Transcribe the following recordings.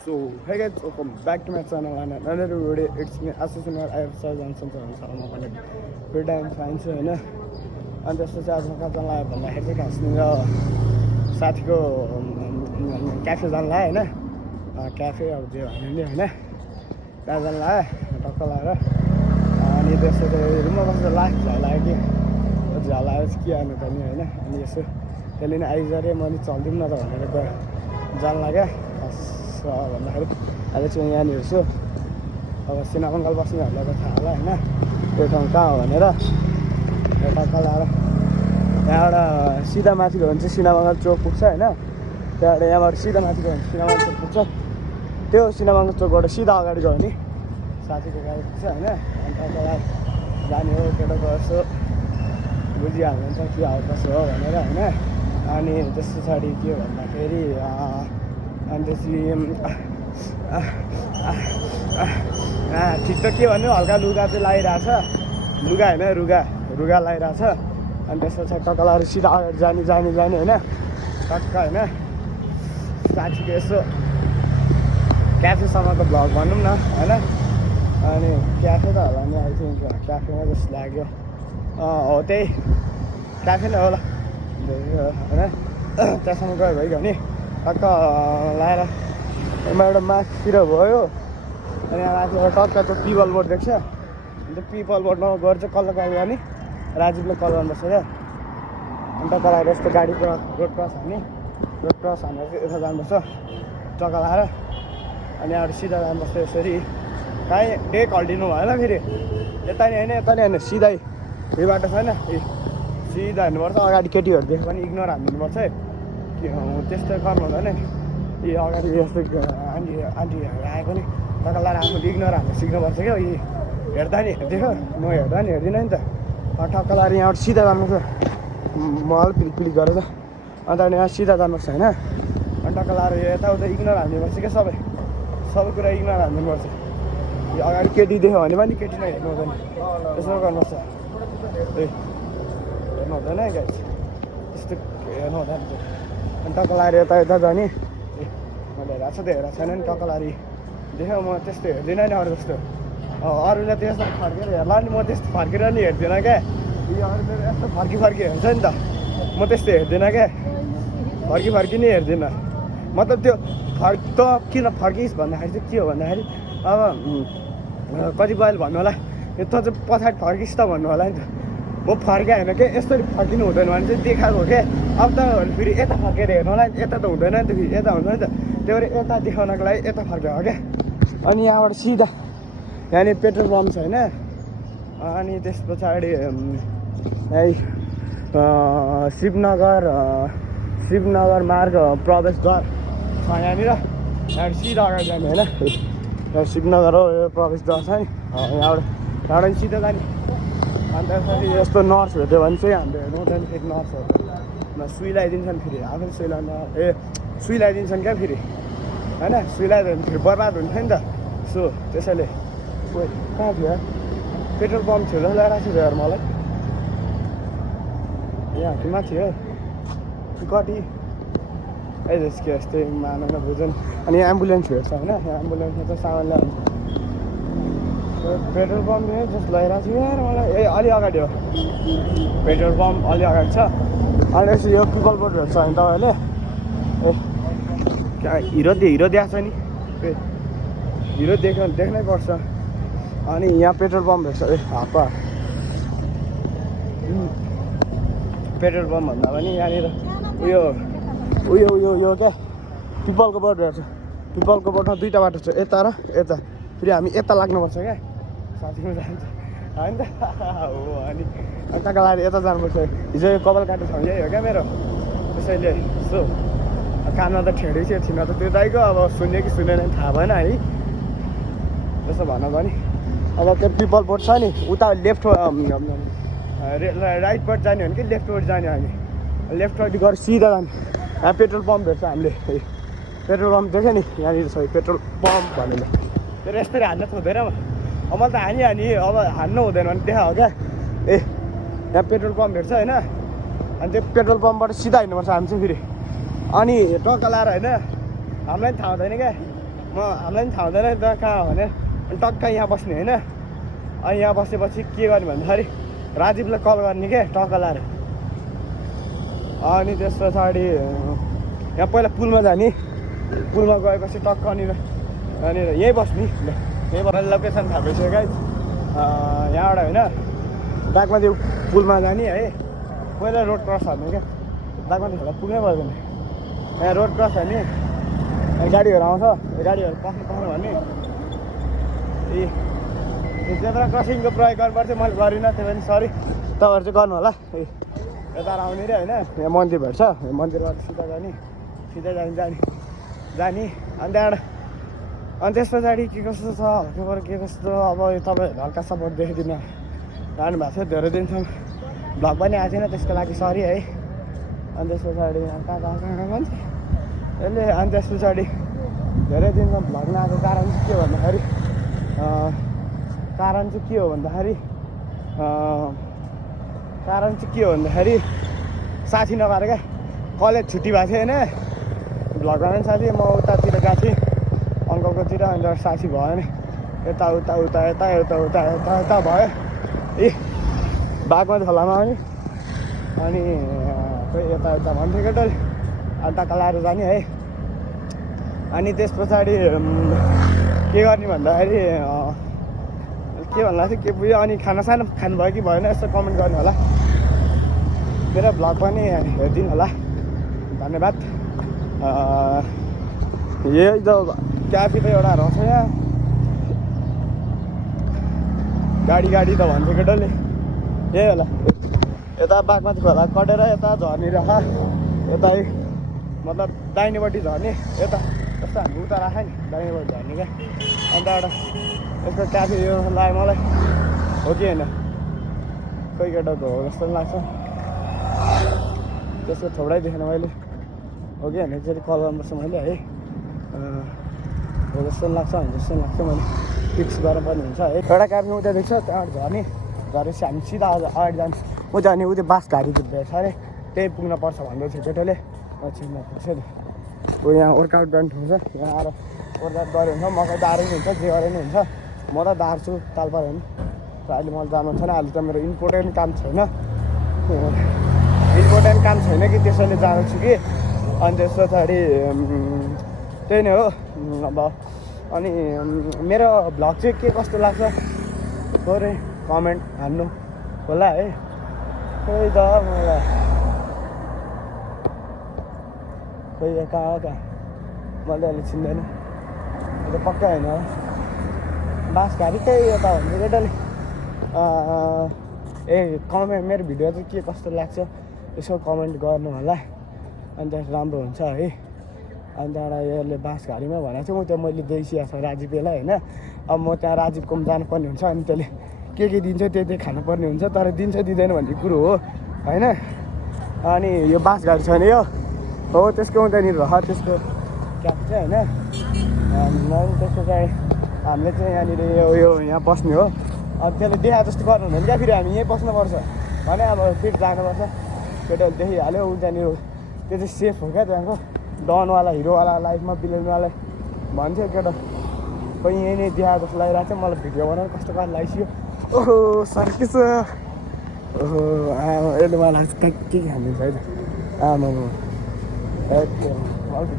So, hey guys, welcome back to my channel and another video. It's me, Assistant Sir Johnson. Good time, fine, so होइन अनि त्यस्तो चाहिँ आज म कहाँ जान लाग्यो भन्दाखेरि चाहिँ खासमा साथीको क्याफे जान लाग्यो होइन क्याफे अब जे भन्यो नि होइन त्यहाँ जान लाग्यो टक्क लगाएर अनि त्यस्तो चाहिँ रुममा बसेर लास्ट झ्याउ लाग्यो कि झ्याउ लागेर चाहिँ के हाल्नु त नि होइन अनि यसो त्यसले नि आइज अरे मैले चलिदिउँ न त भनेर गएर जान लाग्यो खास भन्दाखेरि अहिले चाहिँ यहाँनिर छु अब सिनामङ्गल बस्नेहरूलाई त थाहा होला होइन त्यो ठाउँ कहाँ हो भनेर टक्क लगाएर त्यहाँबाट सिधा माथि गयो भने चाहिँ सिनामङ्गल चोक पुग्छ होइन त्यहाँबाट यहाँबाट सिधा माथि गयो भने सिनामङ्गल चोक पुग्छ त्यो सिनामङ्गल चोकबाट सिधा अगाडि गयो भने साथीको गाडी पुग्छ होइन अनि टक्क लगाएर जाने हो केटा गर्छु बुझिहाल्नु हुन्छ के हाल कसो हो भनेर होइन अनि त्यस पछाडि के भन्दाखेरि अनि त्यसपछि ठिक त के भन्नु हल्का लुगा चाहिँ लगाइरहेछ लुगा होइन रुगा लगाइरहेछ अनि त्यस पछाडि टक्क लगाएर सिधा अगाडि जाने होइन टक्क होइन साथीको यसो क्याफेसम्मको भ्लग भनौँ न होइन अनि क्याफे त होला नि आई थिङ्क क्याफेमा जस्तो लाग्यो हो त्यही क्याफे नै होला होइन त्यहाँसम्म गयो भइगयो नि टक्क लगाएर एउटा माथितिर भयो अनि माथिबाट टक्क त्यो पिपल बोर्ड देख्छ अनि त्यो पिपल बोर्डमा गएर चाहिँ कल गयो भने राजीवले कल गर्नुपर्छ क्या अनि टक्क लगाएर यस्तो गाडी रोड क्रस हानेर चाहिँ यता जानुपर्छ टक्क लगाएर अनि यहाँबाट सिधा जानुपर्छ यसरी काहीँ डेक हल्डिनु भएन फेरि यता नि होइन सिधै यो बाटो छैन सिधा हिँड्नुपर्छ अगाडि केटीहरू देख्यो भने इग्नोर हानिदिनुपर्छ है त्यस्तो गर्नु हुँदैन यी अगाडि यस्तो आन्टीहरू आए पनि टक्क लगाएर आफूले इग्नोर हान्नु सिक्नुपर्छ क्या यी हेर्दा नि देख्यो म हेर्दा नि हेर्दिनँ नि त टक्क लगाएर यहाँबाट सिधा जानुपर्छ म अलिक पिलिक गरेर अन्त यहाँ सिधा जानुपर्छ होइन अनि टक्क लगाएर यताउता इग्नोर हान्दिनुपर्छ क्या सबै कुरा इग्नोर हान्दिनुपर्छ यो अगाडि केटी देख्यो भने पनि केटी नै हेर्नु हुँदैन त्यसो गर्नुपर्छ ए हेर्नु हुँदैन है गाइस त्यस्तो हेर्नु हुँदैन अनि टक्क लगाएर यता जाने ए मैले हेरेको छ त हेरेको छैन नि टक्क लगाएर देख्यो म त्यस्तो हेर्दिनँ नि अरू जस्तो अरूले त्यस्तो फर्केर हेर्ला नि म त्यस्तो फर्केर नि हेर्दिनँ क्या यो अरूले यस्तो फर्की हेर्छ नि त म त्यस्तो हेर्दिनँ क्या फर्की नै हेर्दिनँ मतलब त्यो त किन फर्किस् भन्दाखेरि चाहिँ के हो भन्दाखेरि अब कतिपयले भन्नु होला यो त चाहिँ पछाडि फर्किस् त भन्नु होला नि त म फर्काएँ होइन क्या यसरी फर्किनु हुँदैन भने चाहिँ देखाएको क्या अब त फेरि यता फर्केर हेर्नु होला यता त हुँदैन नि त फेरि यता हुन्छ नि त त्यही भएर यता देखाउनको लागि यता फर्काएको क्या अनि यहाँबाट सिधा यहाँनिर पेट्रोल पम्प छ होइन अनि त्यस पछाडि शिवनगर मार्ग प्रवेशद्वार छ यहाँनिर सिधा अगाडि जाने होइन शिवनगर हो यो प्रवेशद्वार छ नि यहाँबाट सिधा जाने अन्त फेरि यस्तो नर्स भेट्यो भने चाहिँ हामीले हेर्नु हुँदैन फेरि नर्सहरू सुई लगाइदिन्छन् फेरि आफै सुई लगाइदिन्छन् क्या फेरि होइन सुई लगाइदियो भने फेरि बर्बाद हुन्छ नि त सो त्यसैले कहाँ थियो पेट्रोल पम्प थियो जस्तो लगाइरहेको थियो यार मलाई यहाँ हाम्रोमा थियो कति के यस्तै मानेन बुझ्नु अनि एम्बुलेन्स भेट्छ होइन एम्बुलेन्समा चाहिँ सामान ल्याउँछ पेट्रोल पम्प जस्तो लगाइरहेको थियो यार मलाई अलि अगाडि हो पेट्रोल पम्प अलि अगाडि छ अनि यसो यो पिपल बोर्ड भेट्छ भने तपाईँहरूले हिरो दिएको छ नि हिरो देख्नै पर्छ अनि यहाँ पेट्रोल पम्प भेट्छ हापा पेट्रोल पम्प भन्दा पनि यहाँनिर उयो क्या पिपलको बोर्ड भेट्छ पिपलको बोर्डमा दुईवटा बाटो छ यता र यता फेरि हामी यता लाग्नुपर्छ क्या साथीमा जान्छ होइन त हो अनि टक्क लगाएर यता जानुपर्छ हिजो यो कपाल काट्ने ठाउँ यही हो क्या मेरो त्यसैले यसो कानमा त ठेडी थियो थिएन त त्यो दाइको अब सुन्यो कि सुनेन थाहा भएन है त्यसो भन पनि अब त्यो पिपल बोर्ड छ नि उता लेफ्ट राइटपट्टि जाने हो भने कि लेफ्टपट्टि जाने हामी लेफ्टपट्टि गएर सिधा जाने यहाँ पेट्रोल पम्प भेट्छ हामीले पेट्रोल पम्प देख्यो नि यहाँनिर छ पेट्रोल पम्प भनेर त्यो यस्तरी हान्न हुँदैन अब मैले त हानी अब हान्नु हुँदैन भने देखा हो क्या यहाँ पेट्रोल पम्प भेट्छ होइन अनि त्यो पेट्रोल पम्पबाट सिधा हिँड्नुपर्छ हामी चाहिँ फेरि अनि टक्क लाएर होइन हामीलाई पनि थाहा हुँदैन क्या हामीलाई पनि थाहा हुँदैन नि त कहाँ हो भने अनि टक्क यहाँ बस्ने होइन अनि यहाँ बसेपछि के गर्ने भन्दाखेरि राजीवलाई कल गर्ने क्या टक्क लाएर अनि त्यस पछाडि यहाँ पहिला पुलमा जाने पुलमा गएपछि टक्क अनि यहीँ बस्ने यहीँ बस्ने लोकेसन थाहा भइसक्यो गाइस यहाँबाट होइन बागमती पुलमा जाने है पहिला रोड क्रस हाल्ने क्या बागमती खोला पुग्नै पर्दैन यहाँ रोड क्रस हाल्ने गाडीहरू आउँछ गाडीहरू पस्नु भन्ने ए जेब्रा क्रसिङको प्रयोग गर्नुपर्छ मैले गरिनँ त्यही पनि सरी तपाईँहरू चाहिँ गर्नु होला यता आउने रे होइन यहाँ मन्दिर भेट्छ यो मन्दिरबाट सिधा जाने जाने अनि त्यहाँबाट अनि त्यस पछाडि के कस्तो छ के कस्तो अब तपाईँहरू हल्का सपोर्ट देखाइदिनु जानु भएको थियो धेरै दिनसम्म भ्लग पनि आएको थिएन त्यसको लागि सरी है अनि त्यस पछाडि कहाँ भन्छ यसले अनि त्यस पछाडि धेरै दिनमा भ्लग नआएको कारण चाहिँ के भन्दाखेरि साथी नभएर क्या कलेज छुट्टी भएको थियो होइन भ्लगमा पनि साथी म उतातिर गएको थिएँ अङ्कलकोतिर अन्त साथी भयो नि यता भयो ए बागमती खोलामा पनि अनि खोइ यता भन्थ्यो केटोले अनि टक्क लाएर जाने है अनि त्यस पछाडि के गर्ने भन्दाखेरि के भन्नु थियो के पुग्यो अनि खानासाना खानुभयो कि भएन यस्तो कमेन्ट गर्नु होला मेरो भ्लग पनि हेरिदिनु होला धन्यवाद यही त क्याफे त एउटा रहेछ यहाँ गाडी त भन्थ्यो केटोले यही होला यता बागमती खोला कटेर यता झर्ने रह यता मतलब दाहिनेपट्टि झर्ने यता जस्तो हामी उता राख नि दाहिनेपट्टि झर्ने क्या अन्त एउटा यसको क्याफे यो लाग्यो मलाई हो कि होइन कोही केटाको हो जस्तो पनि लाग्छ त्यसको थोरै देखेन मैले हो कि होइन एकचोटि कल गर्नुपर्छ मैले है हो जस्तो पनि लाग्छ भने जस्तो पनि लाग्छ मैले फिक्स गर्नुपर्ने हुन्छ है एउटा क्याफे उता देख्छ त्यहाँबाट झर्ने झरेपछि हामी सिधा अगाडि जाने उता अनि उता बाँसघारी भेट्छ अरे त्यही पुग्न पर्छ भन्दै थियो केटोले छिर्न पर्छ नि ऊ यहाँ वर्कआउट गर्ने ठाउँ छ यहाँ आएर वर्कआउट गऱ्यो हुन्छ मकै दाह्रो नि हुन्छ जे गरे नि हुन्छ म त दार्छु ताल पऱ्यो भने तर अहिले मलाई जानु छैन अहिले त मेरो इम्पोर्टेन्ट काम छैन कि त्यसैले जान्छु कि अनि त्यस पछाडि त्यही नै हो अब अनि मेरो भ्लग चाहिँ के कस्तो लाग्छ थोरै कमेन्ट हान्नु होला है खोइ त मलाई खोइ कहाँ मैले अहिले चिन्दैन यो त पक्का होइन बाँसघारी त्यही यता भन्ने केटाले कमेन्ट मेरो भिडियो चाहिँ के कस्तो लाग्छ यसो कमेन्ट गर्नु होला अन्त राम्रो हुन्छ है अनि त्यहाँबाट यसले बाँसघारीमा भनेको थियो म त्यो मैले देखिरहेको छ राजीवलाई होइन अब म त्यहाँ राजीवकोमा जानुपर्ने हुन्छ अनि त्यसले के दिन्छ त्यही खानुपर्ने हुन्छ तर दिन्छ दिँदैन भन्ने कुरो हो होइन अनि यो बाँसघारी छ नि यो हो त्यसको उतानिर रह त्यसको क्याफ चाहिँ होइन अनि त्यसको चाहिँ हामीले चाहिँ यहाँनिर यो यहाँ बस्ने हो अब त्यसले देखा जस्तो गर्नु हुँदैन क्या फेरि हामी यहीँ बस्नुपर्छ भने अब फेरि जानुपर्छ केटाले देखिहाल्यो उ त्यहाँनिर त्यो चाहिँ सेफ हो क्या त्यहाँको डनवाला हिरोवाला लाइफमा बिलेनवाला भन्थ्यो केटा कोही यहीँ नै देखा जस्तो लागिरहेको थियो मलाई भिडियो बनाएर कस्तो गरेर लगाइसक्यो ओहो सर्किस ओहो यसले मलाई के खानिदिन्छ है त आमा मलाई भित्र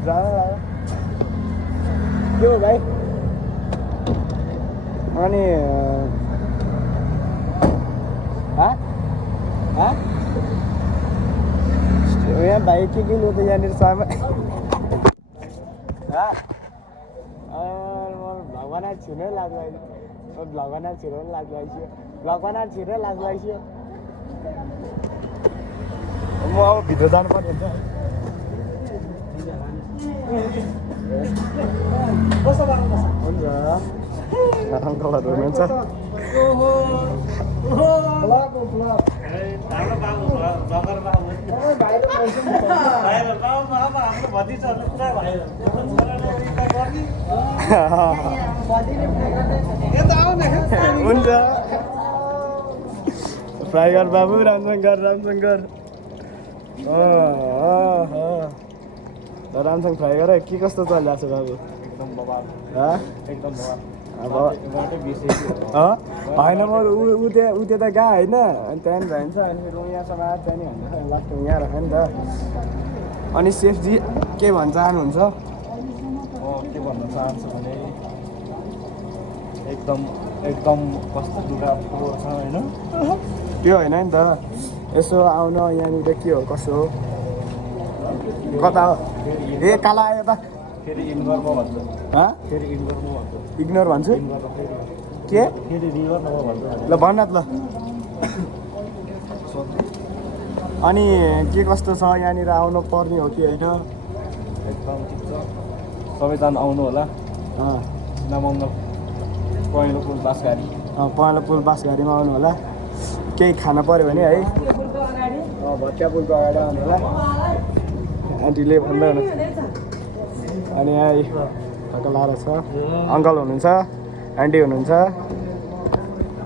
लाग्यो के हो भाइ अनि यहाँ भाइ के लो त यहाँनिर सामान भ्लग बनाएर छिर्नै लाग्छ अहिले भ्लग बनाएर छिर्नु पनि लाग्छ भ्लग बनाएर छिर्नै लाग्छ म अब भित्र जानुपर्ने हुन्छ हुन्छ अङ्कलहरू हुनुहुन्छ हुन्छ फ्राई गर बाबु रामसँग रामसँग फ्राई गर के कस्तो चलिरहेको छ बाबु होइन म ऊ त्यता गएँ होइन अनि त्यहाँनिर भन्छ अनि फेरि यहाँसम्म आएको त्यहाँनिर भन्दा लास्ट यहाँ राख्यो नि त अनि सेफजी के भन्न चाहनुहुन्छ के भन्न चाहन्छु भने एकदम कस्तो दुःख छ होइन त्यो होइन नि त यसो आउन यहाँनिर के हो कसो हो कता हो ए काला आयो त फेरि इग्नोर म भन्छु फेरि इग्नोर म भन्छु इग्नोर भन्छु के फेरि रिभर म भन्छु ल भन ल अनि के कस्तो छ यहाँनिर आउनु पर्ने हो कि होइन एकदम ठिक छ सबैजना आउनु होला नमाउनु पहेँलो पुल बासगाडी पहेँलो पुल बासगाडीमा आउनु होला केही खान पऱ्यो भने है भटिया पुलको अगाडि आउनु होला आन्टीले भन्दै हुनुहुन्छ अनि यहाँ लाएर छ अङ्कल हुनुहुन्छ आन्टी हुनुहुन्छ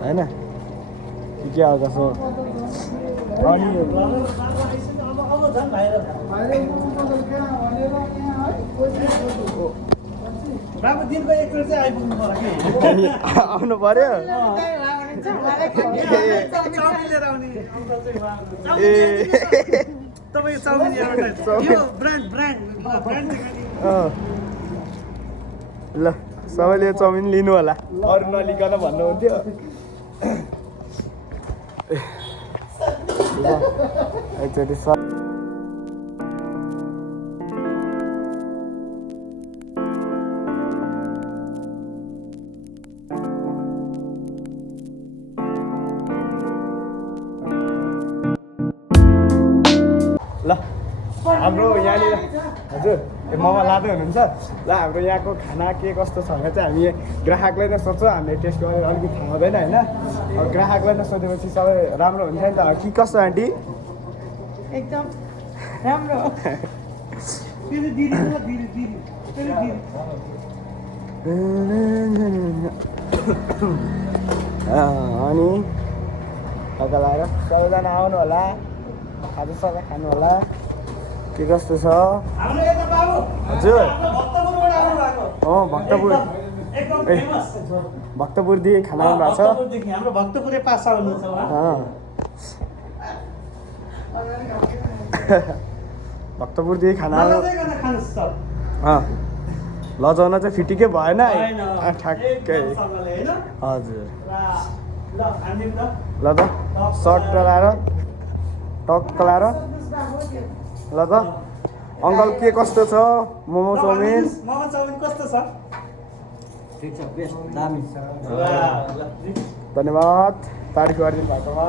होइन के आउँछ सो अनि आउनु पर्यो ल सबैले चाउमिन लिनु होला अरू नलिकन भन्नुहुन्थ्यो ल एकचोटि ल हाम्रो यहाँनिर हजुर मोमो लाँदै हुनुहुन्छ ल हाम्रो यहाँको खाना के कस्तो छ भने चाहिँ हामी ग्राहकलाई नै सोध्छौँ हामीले टेस्ट गरेर अलिकति थाहा हुँदैन होइन अब ग्राहकलाई नै सोधेपछि सबै राम्रो हुन्छ नि त के कस्तो आन्टी एकदम राम्रो अनि टक्का लगाएर सबैजना आउनु होला खाजा सबै खानु होला के कस्तो छ हजुर भक्तपुर भक्तपुरदेखि खाना आउनु भएको छ हाम्रो भक्तपुरे पासा हुनुहुन्छ भक्तपुरदेखि खाना लजाउन चाहिँ फिटिकै भएन ठ्याक्कै हजुर ल त सर्ट लगाएर टक्क लगाएर ल त अङ्कल के कस्तो छ मोमो चाउमिन कस्तो छ ठिक छ बेस्ट दामी छ धन्यवाद तारिफ गरिदिनु भएकोमा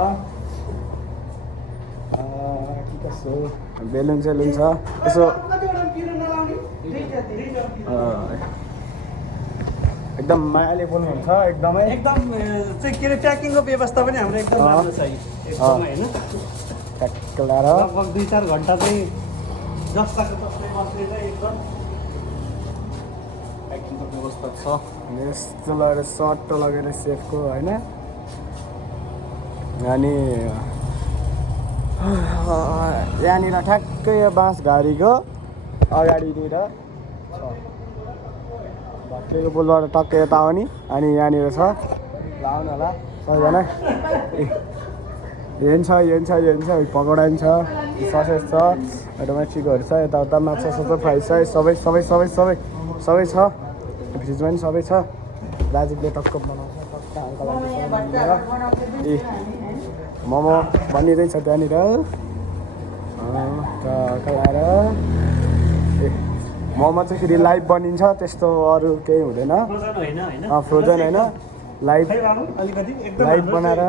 के कस्तो बेलुन सेलुन छ यसो एकदम मायाले बोल्नुहुन्छ एकदमै एकदम चाहिँ के अरे प्याकिङको व्यवस्था पनि हाम्रो एकदम राम्रो छ एकदमै होइन ट्याक्क लगाएर लगभग 2-4 घन्टा चाहिँ जस्ताको जस्तै बस्ने चाहिँ एकदम प्याकिङको व्यवस्था छ यस्तो लगाएर सर्ट लगेर सेफको होइन अनि यहाँनिर ठ्याक्कै बाँसघारीको अगाडिनिर छ भक्तिको पुलबाट टक्कै यता आउने अनि यहाँनिर छ लाउनु होला सबैजना हेन छ पकौडा पनि छ ससेज छ डोमेस्टिकहरू छ यताउता माछा साछा फ्राई छ सबै छ फ्रिजमा पनि सबै छ राजीवले टक्क बनाउँछ ए मोमो बनिँदैछ त्यहाँनिर लगाएर ए मोमो चाहिँ फेरि लाइभ बनिन्छ त्यस्तो अरू केही हुँदैन फ्रोजन होइन लाइभ बनाएर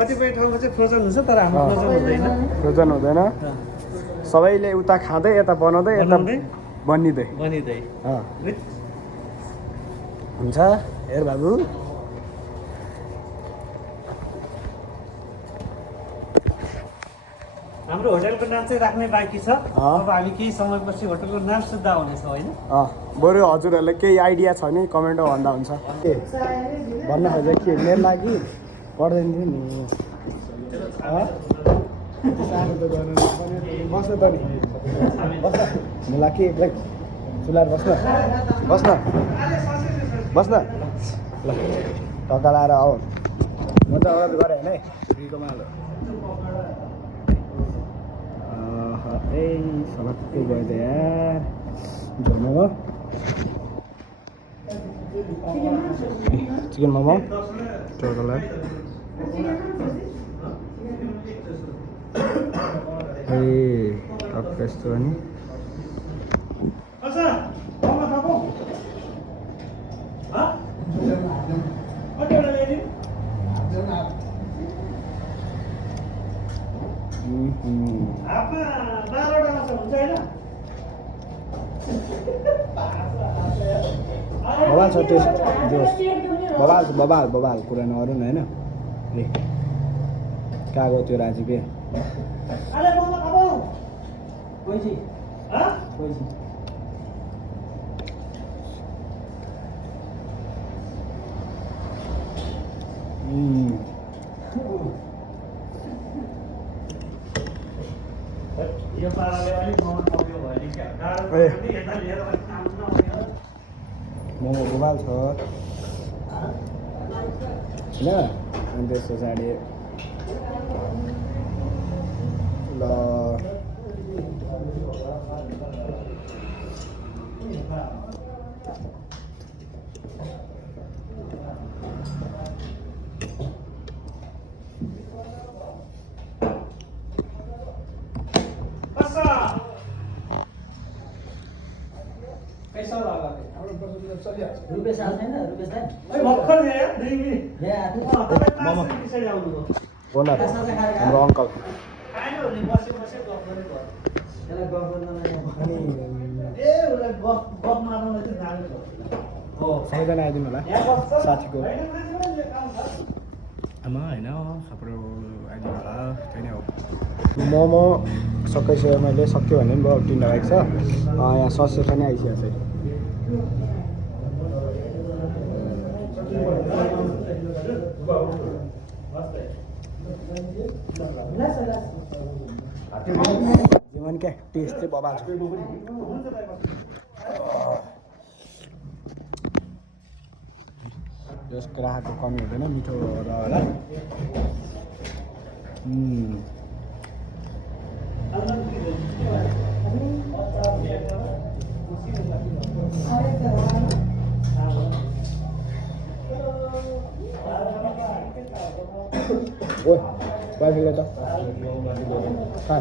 कतिपय ठाउँमा चाहिँ फ्रोजन हुन्छ तर हाम्रो फ्रोजन हुँदैन सबैले उता खाँदै यता बनाउँदै यता बनिँदै हुन्छ हेर बाबु हाम्रो होटलको नाम चाहिँ राख्ने बाँकी छ अब हामी केही समयपछि होटलको नाम सुद्धा आउनेछ होइन बरु हजुरहरूलाई केही आइडिया छ नि कमेन्टमा भन्दा हुन्छ के भन्न खोजेँ के मेरो लागि पर्दैन थियो नि सानो त गर्नु बस्नु त नि बस्छ मलाई के चुलाएर बस्न बस्न ल टक्का लाएर आऊ म त अर्डर गरेँ होइन है फ्रीको माल हो ए सबै गयो त यार झोलमा भयो चिकन मोमो टोटल ए टक्क यस्तो अनि बबाल छ टेस्ट बबाल कुरा नगरौँ न होइन ए कहाँ गयो त्यो राजी के मोमो बबाल छ होइन अनि त्यस पछाडि ल ओनर हाम्रो अङ्कल सबैजना आइदिनु होला साथीको आमा होइन सबरो आइदिनु होला त्यही नै हो मोमो सकिसक्यो मैले सक्यो भने पनि भयो टिन लगाएको छ यहाँ ससेर पनि आइसकेको छ जीवन क्या टेस्ट चाहिँ बबाल छ यसको राखेको कमी हुँदैन मिठो र होला ओ वाइफाई त कहाँ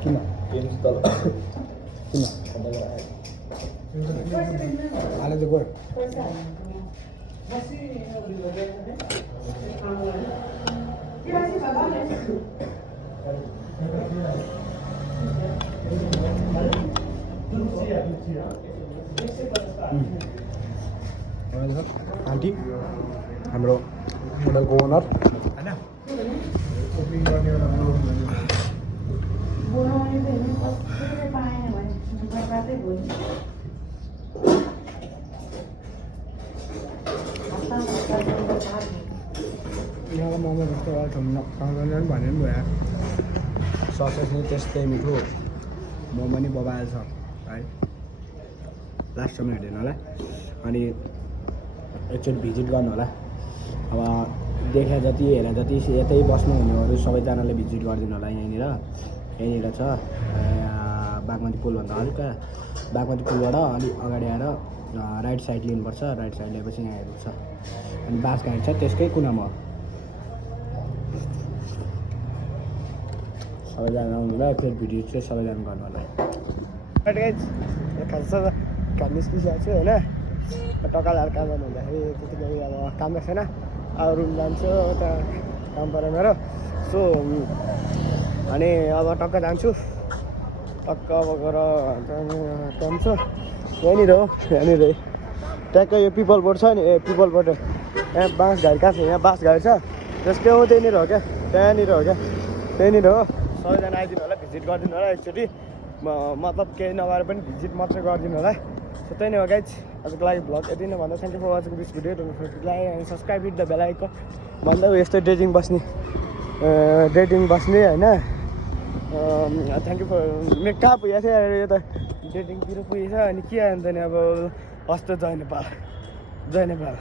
किन किन हाले त गयो आन्टी हाम्रो होटलको ओनर होइन यहाँको मोमो जस्तो भने पनि भयो ससेस नि त्यस्तै मिठो मोमो नि बबाल छ है लास्टसम्म हेर्दैन होला अनि एकचोटि भिजिट गर्नु होला अब देखा जति हेरेर जति यतै बस्नु हुनेहरू सबैजनाले भिजिट गरिदिनु होला यहीँनिर छ बागमती पुलभन्दा हल्का बागमती पुलबाट अलिक अगाडि आएर राइट साइड लिनुपर्छ राइट साइड लिएपछि यहाँ हेर्नु छ अनि बास गाडी छ त्यसकै कुनामा सबैजना आउनु होला फेरि भिडियो चाहिँ सबैजना गर्नु होला खान्छ निस्किसकेको छु होइन टक्का लाएर काम गर्नु हुँदाखेरि त्यतिकै अब काम छैन अब रुम जान्छु उता काम पऱ्यो मेरो सो अनि अब टक्क जान्छु टक्क अब गएर काम छ यहाँनिर हो यहाँनिर ट्याक्कै यो पिपल बोर्ड छ नि ए पिपल बोर्ड यहाँ बाँस घारी कहाँ छ यहाँ बाँस घारी छ त्यसकै हो त्यहीँनिर हो क्या त्यहाँनिर हो क्या त्यहीँनिर हो सबैजना आइदिनु होला भिजिट गरिदिनु होला एकचोटि मतलब केही नभएर पनि भिजिट मात्रै गरिदिनु होला सो त्यही नै हो गाइज आजको लागि भ्लग यति नै भन्दा thank you for watching this video don't forget to like and subscribe with the bell icon भन्दा यस्तो डेटिङ बस्ने होइन थ्याङ्क यू फर कहाँ पुगेको थियो यो त डेटिङतिर पुगेछ अनि के आयो भने त नि अब हस्त जय नेपाल जय नेपाल